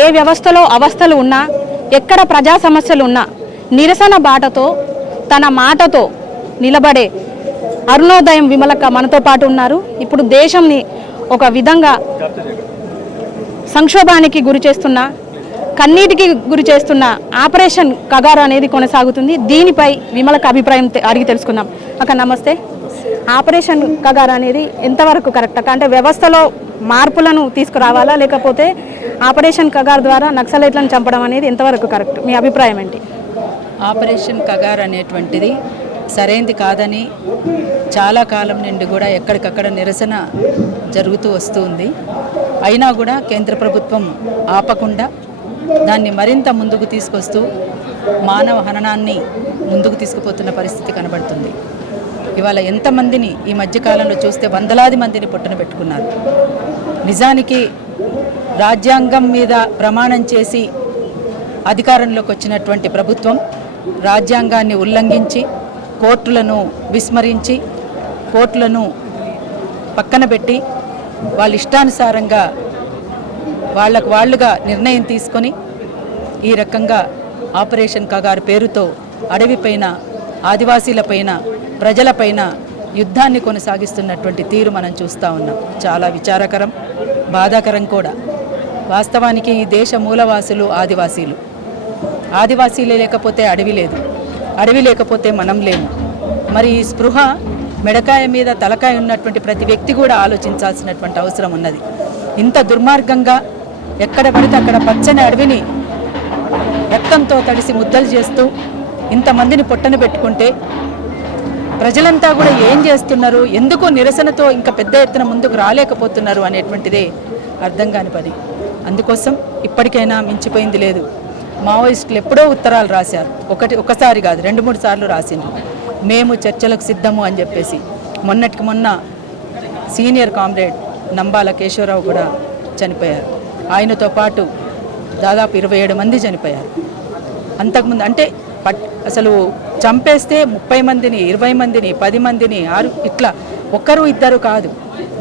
ఏ వ్యవస్థలో అవస్థలు ఉన్నా, ఎక్కడ ప్రజా సమస్యలు ఉన్నా నిరసన బాటతో తన మాటతో నిలబడే అరుణోదయం విమలక్క మనతో పాటు ఉన్నారు. ఇప్పుడు దేశంని ఒక విధంగా సంక్షోభానికి గురి చేస్తున్న, కన్నీటికి గురి చేస్తున్న ఆపరేషన్ కగారు అనేది కొనసాగుతుంది. దీనిపై విమలక్క అభిప్రాయం అడిగి తెలుసుకుందాం. అక్క నమస్తే. ఆపరేషన్ కగారు అనేది ఎంతవరకు కరెక్ట్? అంటే వ్యవస్థలో మార్పులను తీసుకురావాలా, లేకపోతే ఆపరేషన్ కగారు ద్వారా నక్సలైట్లను చంపడం అనేది ఎంతవరకు కరెక్ట్? మీ అభిప్రాయం ఏంటి? ఆపరేషన్ కగారు అనేటువంటిది సరైనది కాదని చాలా కాలం నుండి కూడా ఎక్కడికక్కడ నిరసన జరుగుతూ వస్తుంది. అయినా కూడా కేంద్ర ప్రభుత్వం ఆపకుండా దాన్ని మరింత ముందుకు తీసుకొస్తూ మానవ హననాన్ని ముందుకు తీసుకుపోతున్న పరిస్థితి కనబడుతుంది. ఇవాళ ఎంతమందిని ఈ మధ్యకాలంలో చూస్తే వందలాది మందిని పొట్టున పెట్టుకున్నారు. నిజానికి రాజ్యాంగం మీద ప్రమాణం చేసి అధికారంలోకి వచ్చినటువంటి ప్రభుత్వం రాజ్యాంగాన్ని ఉల్లంఘించి, కోర్టులను విస్మరించి, కోర్టులను పక్కన పెట్టి వాళ్ళ ఇష్టానుసారంగా వాళ్ళుగా నిర్ణయం తీసుకొని ఈ రకంగా ఆపరేషన్ కగారు పేరుతో అడవిపైన, ఆదివాసీలపైన, ప్రజలపైన యుద్ధాన్ని కొనసాగిస్తున్నటువంటి తీరు మనం చూస్తూ ఉన్నాం. చాలా విచారకరం, బాధాకరం కూడా. వాస్తవానికి ఈ దేశ మూలవాసులు ఆదివాసీలు. ఆదివాసీలే లేకపోతే అడవి లేదు, అడవి లేకపోతే మనం లేము. మరి ఈ స్పృహ మెడకాయ మీద తలకాయ ఉన్నటువంటి ప్రతి వ్యక్తి కూడా ఆలోచించాల్సినటువంటి అవసరం ఉన్నది. ఇంత దుర్మార్గంగా ఎక్కడ పడితే అక్కడ పచ్చని అడవిని రక్తంతో తడిసి ముద్దలు చేస్తూ ఇంతమందిని పొట్టన పెట్టుకుంటే ప్రజలంతా కూడా ఏం చేస్తున్నారు, ఎందుకు నిరసనతో ఇంకా పెద్ద ఎత్తున ముందుకు రాలేకపోతున్నారు అనేటువంటిదే అర్థం కాని పని. అందుకోసం ఇప్పటికైనా మించిపోయింది లేదు. మావోయిస్టులు ఎప్పుడో ఉత్తరాలు రాశారు, ఒకసారి కాదు 2-3 సార్లు రాసిండ్రు, మేము చర్చలకు సిద్ధము అని చెప్పేసి. మొన్నటికి మొన్న సీనియర్ కామ్రేడ్ నంబాల కేశవరావు కూడా చనిపోయారు. ఆయనతో పాటు దాదాపు 27 మంది చనిపోయారు. అంతకుముందు అంటే అసలు చంపేస్తే 30 మందిని, 20 మందిని, 10 మందిని, 6 ఇట్లా ఒక్కరు ఇద్దరు కాదు,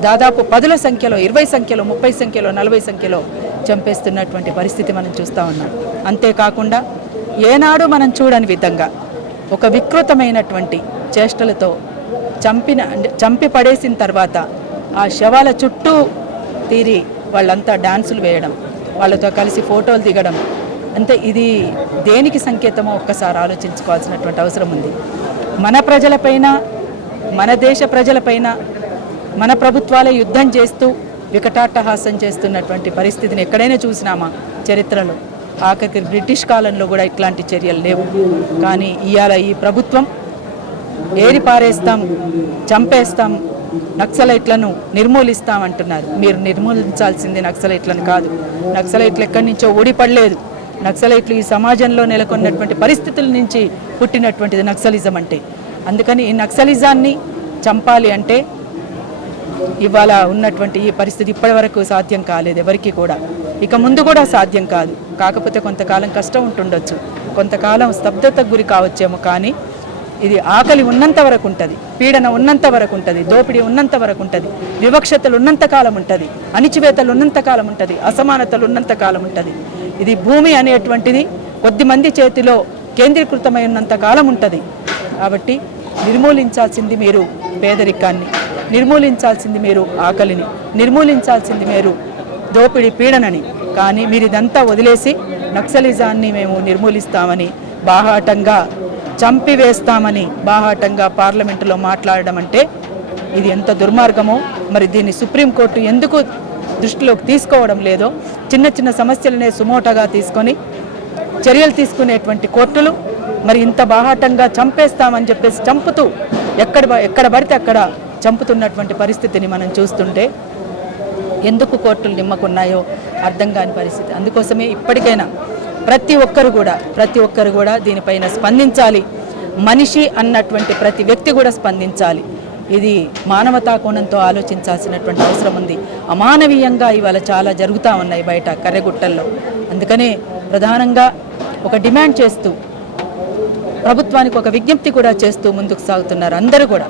దాదాపు 10ల సంఖ్యలో, 20 సంఖ్యలో, 30 సంఖ్యలో, 40 సంఖ్యలో చంపేస్తున్నటువంటి పరిస్థితి మనం చూస్తూ ఉన్నాం. అంతేకాకుండా ఏనాడు మనం చూడని విధంగా ఒక వికృతమైనటువంటి చేష్టలతో చంపి పడేసిన తర్వాత ఆ శవాల చుట్టూ తీరి వాళ్ళంతా డాన్సులు వేయడం, వాళ్ళతో కలిసి ఫోటోలు దిగడం, అంటే ఇది దేనికి సంకేతమో ఒక్కసారి ఆలోచించుకోవాల్సినటువంటి అవసరం ఉంది. మన ప్రజలపైన, మన దేశ ప్రజలపైన మన ప్రభుత్వాలే యుద్ధం చేస్తూ వికటాట్టహాసం చేస్తున్నటువంటి పరిస్థితిని ఎక్కడైనా చూసినామా చరిత్రలో? ఆఖరికి బ్రిటిష్ కాలంలో కూడా ఇట్లాంటి చర్యలు లేవు. కానీ ఇవాళ ఈ ప్రభుత్వం ఏరి పారేస్తాం, చంపేస్తాం, నక్సలైట్లను నిర్మూలిస్తామంటున్నారు. మీరు నిర్మూలించాల్సింది నక్సలైట్లను కాదు. నక్సలైట్లు ఎక్కడి నుంచో ఊడిపడలేదు. నక్సలైట్లు ఈ సమాజంలో నెలకొన్నటువంటి పరిస్థితుల నుంచి పుట్టినటువంటిది నక్సలిజం అంటే. అందుకని ఈ నక్సలిజాన్ని చంపాలి అంటే ఇవాళ ఉన్నటువంటి ఈ పరిస్థితి ఇప్పటి వరకు సాధ్యం కాలేదు ఎవరికి కూడా, ఇక ముందు కూడా సాధ్యం కాదు. కాకపోతే కొంతకాలం కష్టం ఉంటుండొచ్చు, కొంతకాలం స్తబ్దతకు గురి కావచ్చేమో. కానీ ఇది ఆకలి ఉన్నంత వరకు ఉంటుంది, పీడన ఉన్నంత వరకు ఉంటుంది, దోపిడీ ఉన్నంత వరకు ఉంటుంది, వివక్షతలు ఉన్నంత కాలం ఉంటుంది, అణిచివేతలు ఉన్నంత కాలం ఉంటుంది, అసమానతలు ఉన్నంత కాలం ఉంటుంది. ఇది భూమి అనేటువంటిది కొద్దిమంది చేతిలో కేంద్రీకృతమై ఉన్నంత కాలం ఉంటుంది. కాబట్టి నిర్మూలించాల్సింది మీరు పేదరికాన్ని, నిర్మూలించాల్సింది మీరు ఆకలిని, నిర్మూలించాల్సింది మీరు దోపిడీ పీడనని. కానీ మీరు ఇదంతా వదిలేసి నక్సలిజాన్ని మేము నిర్మూలిస్తామని, బాహాటంగా చంపివేస్తామని బాహాటంగా పార్లమెంటులో మాట్లాడడం అంటే ఇది ఎంత దుర్మార్గమో. మరి దీన్ని సుప్రీంకోర్టు ఎందుకు దృష్టిలోకి తీసుకోవడం లేదో, చిన్న చిన్న సమస్యలనే సుమోటగా తీసుకొని చర్యలు తీసుకునేటువంటి కోర్టులు మరి ఇంత బాహాటంగా చంపేస్తామని చెప్పేసి చంపుతూ ఎక్కడ పడితే అక్కడ చంపుతున్నటువంటి పరిస్థితిని మనం చూస్తుంటే ఎందుకు కోర్టులు నిమ్మకున్నాయో అర్థం కాని పరిస్థితి. అందుకోసమే ఇప్పటికైనా ప్రతి ఒక్కరు కూడా దీనిపైన స్పందించాలి. మనిషి అన్నటువంటి ప్రతి వ్యక్తి కూడా స్పందించాలి. ఇది మానవతా కోణంతో ఆలోచించాల్సినటువంటి అవసరం ఉంది. అమానవీయంగా ఇవాళ చాలా జరుగుతూ ఉన్నాయి బయట కర్రెగుట్టల్లో. అందుకనే ప్రధానంగా ఒక డిమాండ్ చేస్తూ ప్రభుత్వానికి ఒక విజ్ఞప్తి కూడా చేస్తూ ముందుకు సాగుతున్నారు. అందరూ కూడా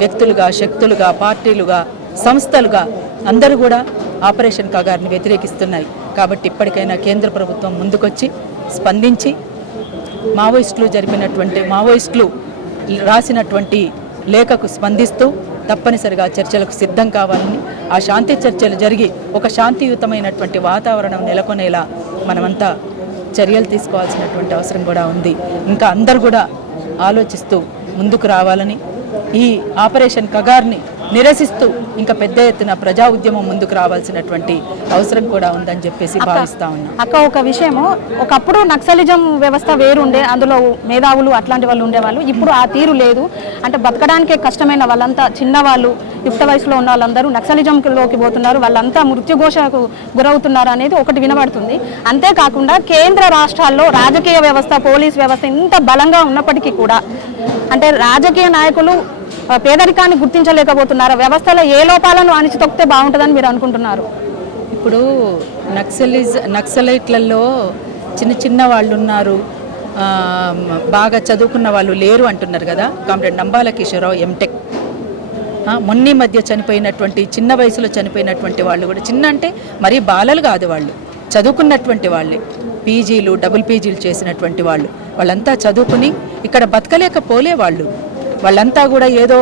వ్యక్తులుగా, శక్తులుగా, పార్టీలుగా, సంస్థలుగా అందరూ కూడా ఆపరేషన్ కగార్ని వ్యతిరేకిస్తున్నాయి. కాబట్టి ఇప్పటికైనా కేంద్ర ప్రభుత్వం ముందుకొచ్చి స్పందించి మావోయిస్టులు రాసినటువంటి లేఖకు స్పందిస్తూ తప్పనిసరిగా చర్చలకు సిద్ధం కావాలని, ఆ శాంతి చర్చలు జరిగి ఒక శాంతియుతమైనటువంటి వాతావరణం నెలకొనేలా మనమంతా చర్యలు తీసుకోవాల్సినటువంటి అవసరం కూడా ఉంది. ఇంకా అందరూ కూడా ఆలోచిస్తూ ముందుకు రావాలని, ఈ ఆపరేషన్ కగార్ని నిరసిస్తూ ఇంకా పెద్ద ఎత్తున ప్రజా ఉద్యమం ముందుకు రావాల్సినటువంటి అవసరం కూడా ఉందని చెప్పేసి భావిస్తా ఉన్నాం. అక్క, ఒక విషయము, ఒకప్పుడు నక్సలిజం వ్యవస్థ వేరుండే, అందులో మేధావులు అట్లాంటి వాళ్ళు ఉండేవాళ్ళు. ఇప్పుడు ఆ తీరు లేదు. అంటే బతకడానికే కష్టమైన వాళ్ళంతా, చిన్నవాళ్ళు, యుక్త వయసులో ఉన్న వాళ్ళందరూ నక్సలిజంలోకి పోతున్నారు. వాళ్ళంతా మృత్యుఘోషకు గురవుతున్నారు అనేది ఒకటి వినబడుతుంది. అంతేకాకుండా కేంద్ర రాష్ట్రాల్లో రాజకీయ వ్యవస్థ, పోలీస్ వ్యవస్థ ఇంత బలంగా ఉన్నప్పటికీ కూడా అంటే రాజకీయ నాయకులు పేదరికాన్ని గుర్తించలేకపోతున్నారు. వ్యవస్థలో ఏ లోపాలను అణిచితొక్కితే బాగుంటుందని మీరు అనుకుంటున్నారు? ఇప్పుడు నక్సలైట్లలో చిన్న వాళ్ళు ఉన్నారు, బాగా చదువుకున్న వాళ్ళు లేరు అంటున్నారు కదా. కామ్రేడ్ నంబాల కిషోరావు ఎంటెక్ మొన్నీ మధ్య చనిపోయినటువంటి, చిన్న వయసులో చనిపోయినటువంటి వాళ్ళు కూడా, చిన్న అంటే మరీ బాలలు కాదు, వాళ్ళు చదువుకున్నటువంటి వాళ్ళే, పీజీలు, డబుల్ పీజీలు చేసినటువంటి వాళ్ళంతా చదువుకుని ఇక్కడ బతకలేకపోలే వాళ్ళంతా కూడా ఏదో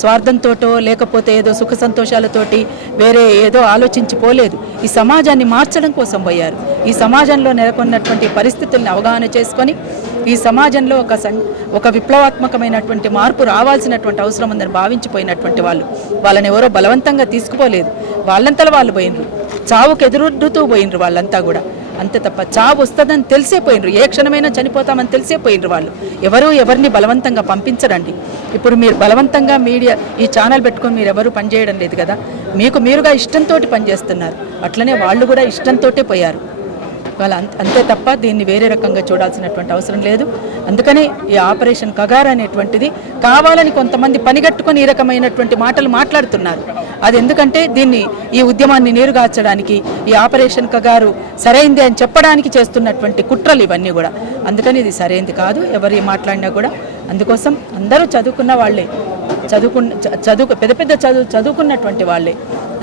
స్వార్థంతోటో లేకపోతే ఏదో సుఖ సంతోషాలతోటి వేరే ఏదో ఆలోచించిపోలేదు. ఈ సమాజాన్ని మార్చడం కోసం పోయారు. ఈ సమాజంలో నెలకొన్నటువంటి పరిస్థితుల్ని అవగాహన చేసుకొని ఈ సమాజంలో ఒక విప్లవాత్మకమైనటువంటి మార్పు రావాల్సినటువంటి అవసరం ఉందని భావించిపోయినటువంటి వాళ్ళని ఎవరో బలవంతంగా తీసుకుపోలేదు. వాళ్ళంతలో వాళ్ళు పోయినరు, చావుకు ఎదురుతూ పోయినరు వాళ్ళంతా కూడా. అంతే తప్ప చావు వస్తుందని తెలిసే పోయినరు, ఏ క్షణమైనా చనిపోతామని తెలిసే పోయినరు వాళ్ళు. ఎవరిని బలవంతంగా పంపించరండి. ఇప్పుడు మీరు బలవంతంగా మీడియా ఈ ఛానల్ పెట్టుకొని మీరు ఎవరు పనిచేయడం లేదు కదా, మీరుగా ఇష్టంతో పనిచేస్తున్నారు. అట్లనే వాళ్ళు కూడా ఇష్టంతో పోయారు. వాళ్ళు అంతే తప్ప దీన్ని వేరే రకంగా చూడాల్సినటువంటి అవసరం లేదు. అందుకని ఈ ఆపరేషన్ కగార్ అనేటువంటిది కావాలని కొంతమంది పనిగట్టుకొని ఈ రకమైనటువంటి మాటలు మాట్లాడుతున్నారు. అది ఎందుకంటే ఈ ఉద్యమాన్ని నీరుగార్చడానికి, ఈ ఆపరేషన్ కగారు సరైంది అని చెప్పడానికి చేస్తున్నటువంటి కుట్రలు ఇవన్నీ కూడా. అందుకని ఇది సరైంది కాదు ఎవరు మాట్లాడినా కూడా. అందుకోసం అందరూ చదువుకున్న వాళ్ళే, పెద్ద చదువుకున్నటువంటి వాళ్ళే.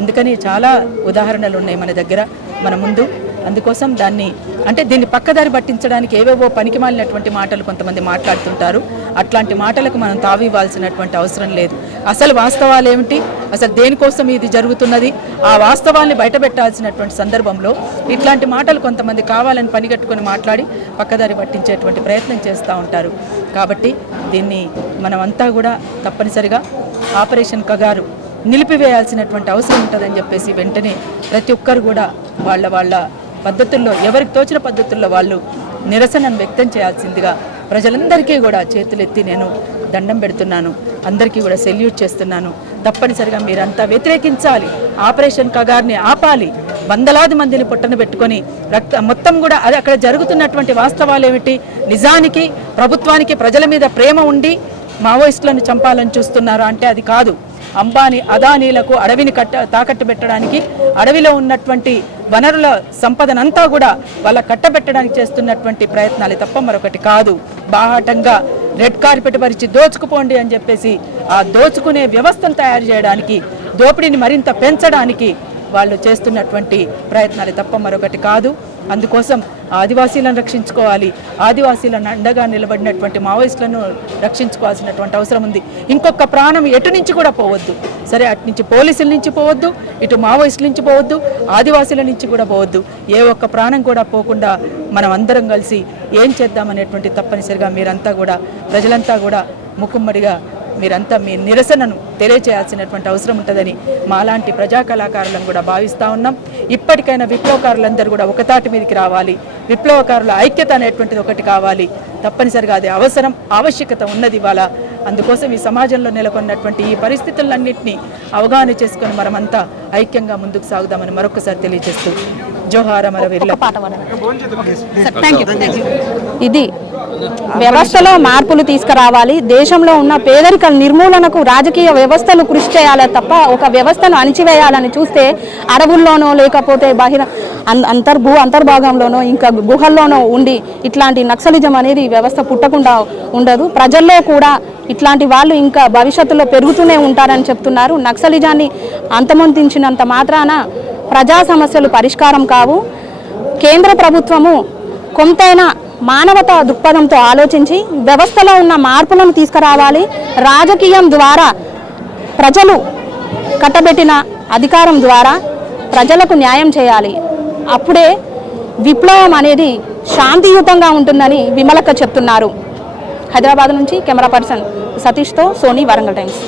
అందుకని చాలా ఉదాహరణలు ఉన్నాయి మన దగ్గర, మన ముందు. అందుకోసం దీన్ని పక్కదారి పట్టించడానికి ఏవేవో పనికి మాలినటువంటి మాటలు కొంతమంది మాట్లాడుతుంటారు. అట్లాంటి మాటలకు మనం తావివ్వాల్సినటువంటి అవసరం లేదు. అసలు వాస్తవాలు ఏమిటి, అసలు దేనికోసం ఇది జరుగుతున్నది, ఆ వాస్తవాల్ని బయటపెట్టాల్సినటువంటి సందర్భంలో ఇట్లాంటి మాటలు కొంతమంది కావాలని పనిగట్టుకొని మాట్లాడి పక్కదారి పట్టించేటువంటి ప్రయత్నం చేస్తూ ఉంటారు. కాబట్టి దీన్ని మనమంతా కూడా తప్పనిసరిగా ఆపరేషన్ కగారు నిలిపివేయాల్సినటువంటి అవసరం ఉంటుందని చెప్పేసి వెంటనే ప్రతి ఒక్కరు కూడా వాళ్ళ పద్ధతుల్లో, ఎవరికి తోచిన పద్ధతుల్లో వాళ్ళు నిరసనను వ్యక్తం చేయాల్సిందిగా ప్రజలందరికీ కూడా చేతులెత్తి నేను దండం పెడుతున్నాను. అందరికీ కూడా సెల్యూట్ చేస్తున్నాను. తప్పనిసరిగా మీరంతా వ్యతిరేకించాలి, ఆపరేషన్ కగార్ని ఆపాలి. వందలాది మందిని పొట్టన పెట్టుకొని మొత్తం కూడా అది అక్కడ జరుగుతున్నటువంటి వాస్తవాలు ఏమిటి, నిజానికి ప్రభుత్వానికి ప్రజల మీద ప్రేమ ఉండి మావోయిస్టులను చంపాలని చూస్తున్నారా అంటే అది కాదు. అంబానీ అదానీలకు అడవిని తాకట్టు పెట్టడానికి, అడవిలో ఉన్నటువంటి వనరుల సంపదనంతా కూడా వాళ్ళ కట్టబెట్టడానికి చేస్తున్నటువంటి ప్రయత్నాలు తప్ప మరొకటి కాదు. బాహాటంగా రెడ్ కార్పెట్ పరిచి దోచుకుపోండి అని చెప్పేసి ఆ దోచుకునే వ్యవస్థను తయారు చేయడానికి, దోపిడీని మరింత పెంచడానికి వాళ్ళు చేస్తున్నటువంటి ప్రయత్నాలు తప్ప మరొకటి కాదు. అందుకోసం ఆదివాసీలను రక్షించుకోవాలి, ఆదివాసీలను అండగా నిలబడినటువంటి మావోయిస్టులను రక్షించుకోవాల్సినటువంటి అవసరం ఉంది. ఇంకొక ప్రాణం ఎటు నుంచి కూడా పోవద్దు. సరే, అటు నుంచి పోలీసుల నుంచి పోవద్దు, ఇటు మావోయిస్టుల నుంచి పోవద్దు, ఆదివాసీల నుంచి కూడా పోవద్దు. ఏ ఒక్క ప్రాణం కూడా పోకుండా మనం అందరం కలిసి ఏం చేద్దామనేటువంటి తప్పనిసరిగా మీరంతా కూడా, ప్రజలంతా కూడా ముక్కుమ్మడిగా మీరంతా మీ నిరసనను తెలియచేయాల్సినటువంటి అవసరం ఉంటుందని మాలాంటి ప్రజా కళాకారులను కూడా భావిస్తూ ఉన్నాం. ఇప్పటికైనా విప్లవకారులందరూ కూడా ఒకతాటి మీదకి రావాలి. విప్లవకారుల ఐక్యత అనేటువంటిది ఒకటి కావాలి. తప్పనిసరిగా అది ఆవశ్యకత ఉన్నది ఇవాళ. అందుకోసం ఈ సమాజంలో నెలకొన్నటువంటి ఈ పరిస్థితులన్నింటినీ అవగాహన చేసుకొని మనమంతా ఐక్యంగా ముందుకు సాగుదామని మరొకసారి తెలియజేస్తూ జోహార్ అమరవీరుల. ఇది వ్యవస్థలో మార్పులు తీసుకురావాలి. దేశంలో ఉన్న పేదరిక నిర్మూలనకు రాజకీయ వ్యవస్థలు కృషి చేయాలి తప్ప ఒక వ్యవస్థను అణిచివేయాలని చూస్తే అడవుల్లోనో లేకపోతే అంతర్భాగంలోనో ఇంకా గుహల్లోనో ఉండి ఇట్లాంటి నక్సలిజం అనేది వ్యవస్థ పుట్టకుండా ఉండదు. ప్రజల్లో కూడా ఇట్లాంటి వాళ్ళు ఇంకా భవిష్యత్తులో పెరుగుతూనే ఉంటారని చెప్తున్నారు. నక్సలిజాన్ని అంతమొందించినంత మాత్రాన ప్రజా సమస్యలు పరిష్కారం కావు. కేంద్ర ప్రభుత్వము కొంతైనా మానవతా దృక్పథంతో ఆలోచించి వ్యవస్థలో ఉన్న మార్పులను తీసుకురావాలి. రాజకీయం ద్వారా ప్రజలు కట్టబెట్టిన అధికారం ద్వారా ప్రజలకు న్యాయం చేయాలి. అప్పుడే విప్లవం అనేది శాంతియుతంగా ఉంటుందని విమలక్క చెప్తున్నారు. హైదరాబాద్ నుంచి కెమెరా పర్సన్ సతీష్తో సోనీ, వరంగల్ టైమ్స్.